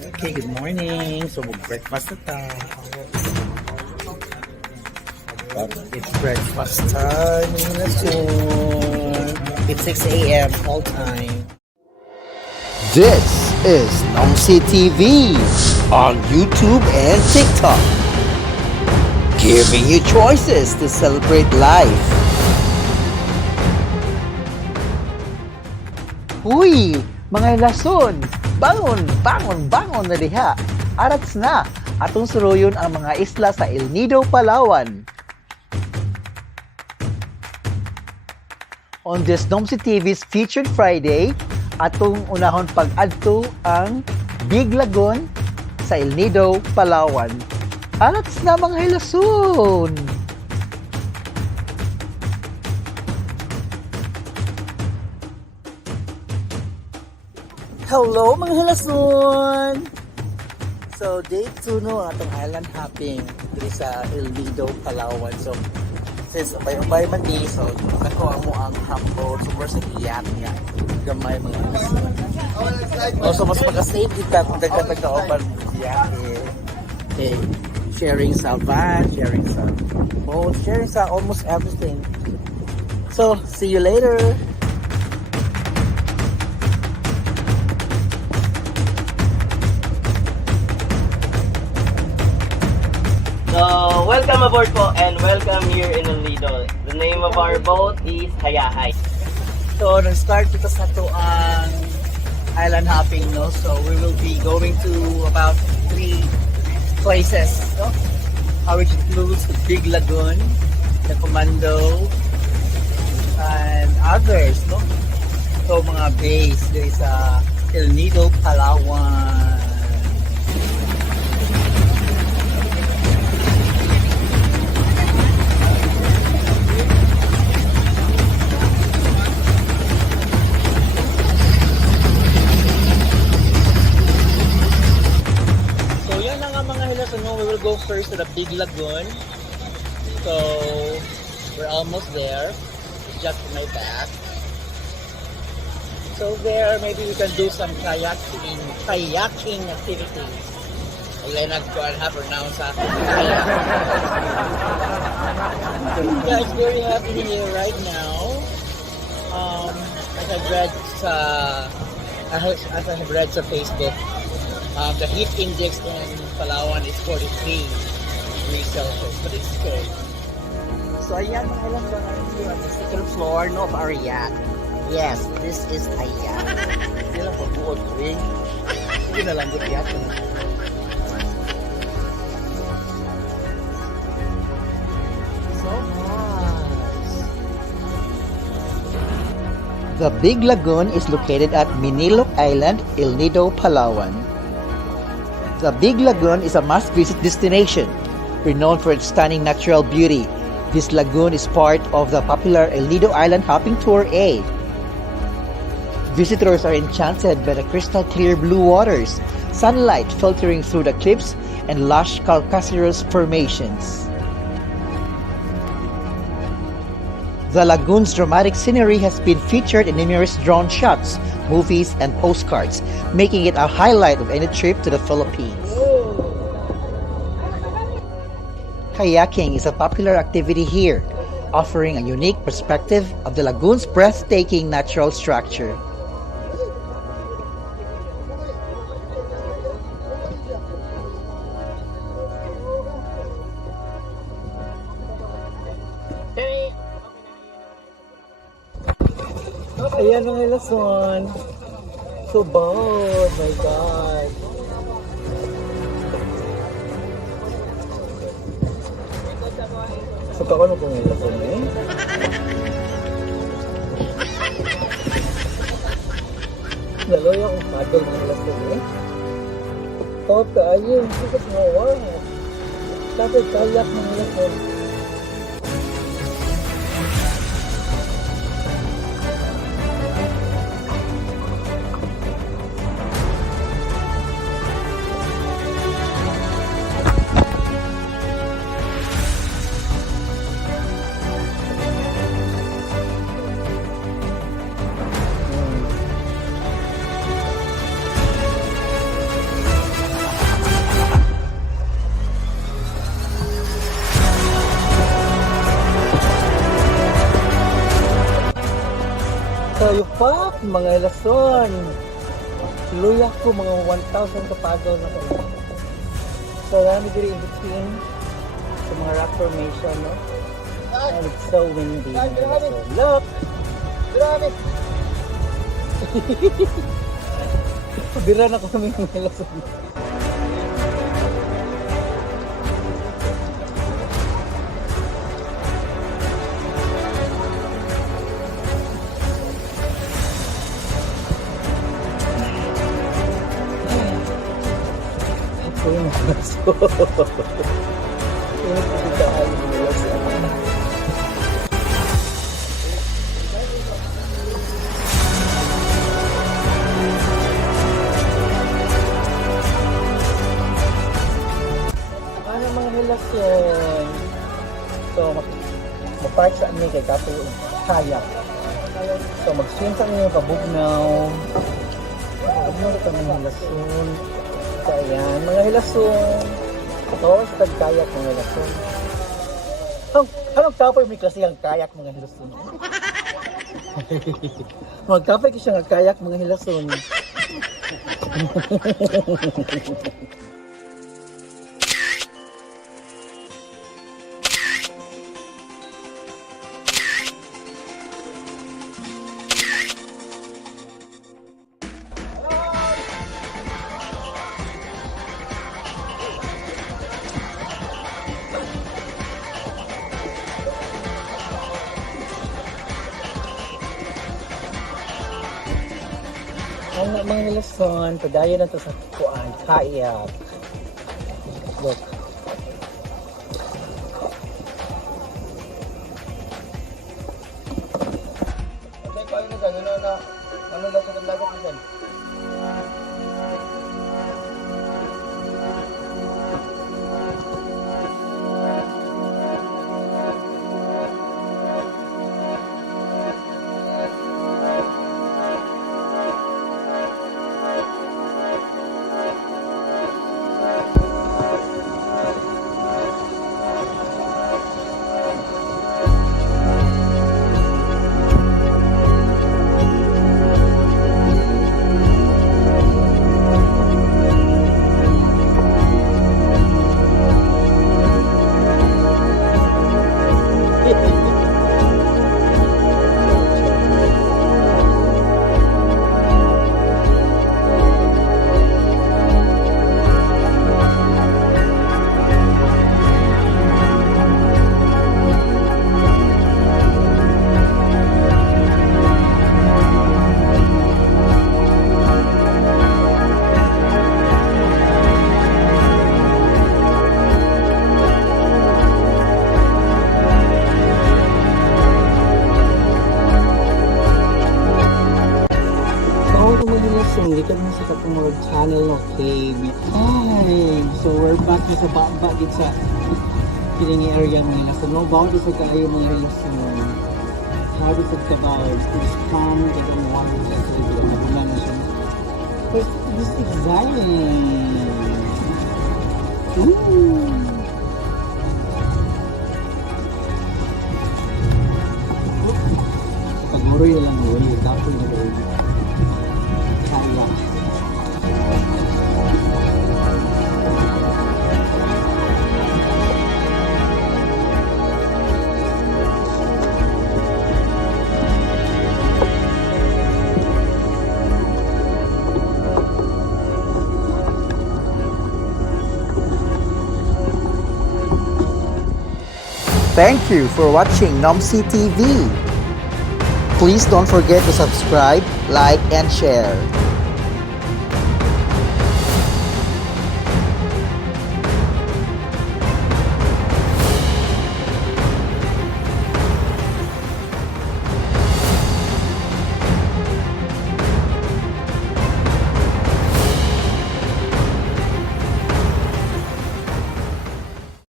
Okay, good morning. So, breakfast na tayo. It's breakfast time. Soon. It's 6 a.m. all time. This is NoMSeTV on YouTube and TikTok, giving you choices to celebrate life. Uy, mga lason, bangon na diha. Arats na, atong suruyon ang mga isla sa Nido, Palawan. On this NoMSeTV's Featured Friday, atong unahon pag-adto ang Big Lagoon sa Nido, Palawan. Arats na mga hilason! Hello mga hilason! So, day 2 no, atong island hopping dito sa Nido, Palawan. So, since ubay man di, so nakuha mo ang hamboat. So, first nag-iyak niya. Gamay mga hilason. Also, mas mag-save kita kung nagkatagka-opan iyak eh. Sharing sa van, sharing sa boat, sharing sa almost everything. So, see you later! So, welcome aboard po and welcome here in Nido. The name of our boat is Kayaking. So, nag-start dito sa to ang island hopping, no? So, we will be going to about 3 places, no? Which includes the Big Lagoon, the Commando, and others, no? So, mga bays dito sa Nido, Palawan. So no, we will go first to the Big Lagoon. So we're almost there. It's just my back. So there, maybe we can do some kayaking activities. Wala ko ang pronounce sa kayak. Yeah, it's very happening here right now. As I have read sa Facebook. The heat index in Palawan is 43 degrees Celsius, but it's good. So ayan mga ilang so here on the second floor no, of our yacht. Yes, this is a yacht. Hindi lang pagbuod ko eh. Sige na lang good yacht. So nice. The Big Lagoon is located at Miniloc Island, Nido, Palawan. The Big Lagoon is a must-visit destination, renowned for its stunning natural beauty. This lagoon is part of the popular Nido Island Hopping Tour A. Visitors are enchanted by the crystal-clear blue waters, sunlight filtering through the cliffs, and lush calcareous formations. The lagoon's dramatic scenery has been featured in numerous drone shots, movies, and postcards, making it a highlight of any trip to the Philippines. Kayaking is a popular activity here, offering a unique perspective of the lagoon's breathtaking natural structure. Ayan mga lason. So bold, my God. So ako na kung lason eh. Naloy akong paddle mga lason eh. Toka, ayun. Sikat nga wow. Tapos kayak mga lason. mga ilason. Luyak ko mga 1,000 kapagaw na kayo. So, dami diri in between sa mga rock formation, no? And it's so windy. So, look! Grabe! Bira na kami ng ilason. Ito yung ilason. Ito yung ilason. Mga relasyon. So, mag-park sa amin kay kapo yung kayak. So, mag-swim sa amin yung kabugnaw. Kabugnaw ito mga relasyon. So, ayan, mga relasyon. So, sa tag-kayak mga relasyon. Anong kapoy may klase ang kayak mga relasyon? Mag-kapoy ko siya ng kayak mga relasyon. Ang mga nilason, padayo na to sa kuan, kayak. Look. Okay, paano na gano'n na ano na sa dagat niyan? Dito na sa katong channel, okay. Hi! So we're back na sa baba dito sa kiling area mga nasa no bound sa kaayo mga relasyon. How does it about? It's calm, get on water, so nabulan na siya. But this is exciting! Ooh! Pag-muro yun lang yun, tapos na yun. Thank you for watching NoMSeTV. Please don't forget to subscribe, like, and share.